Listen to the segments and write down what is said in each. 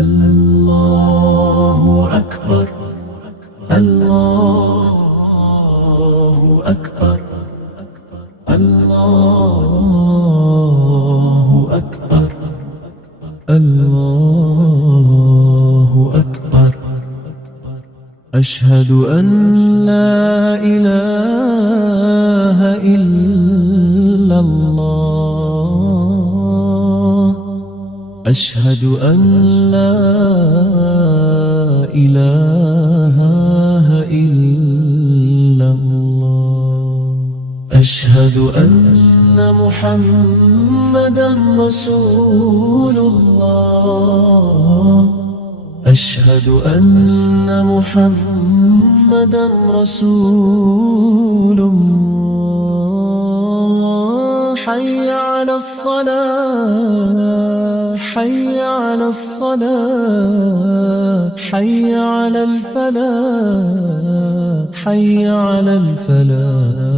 الله أكبر، الله أكبر، الله أكبر، الله أكبر. أشهد أن لا إله إلا الله، أشهد أن لا إله إلا الله، أشهد أن محمدًا رسول الله، أشهد أن محمدًا رسول الله. حي على الصلاة، حي على الصلاة، حي على الفلاح، حي على الفلاح.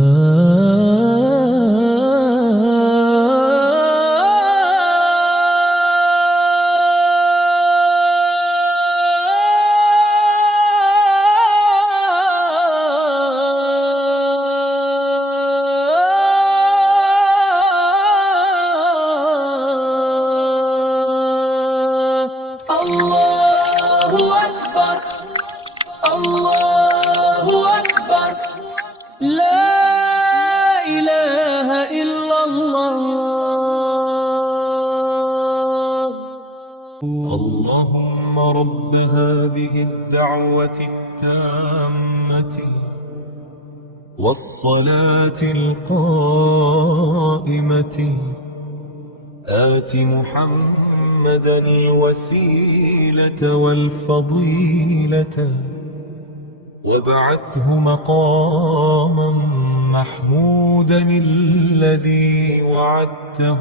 الله أكبر، الله أكبر، لا إله إلا الله. اللهم رب هذه الدعوة التامة والصلاة القائمة، آت محمدًا الوسيلة والفضيلة، وابعثه مقامًا محمودًا الذي وعدته.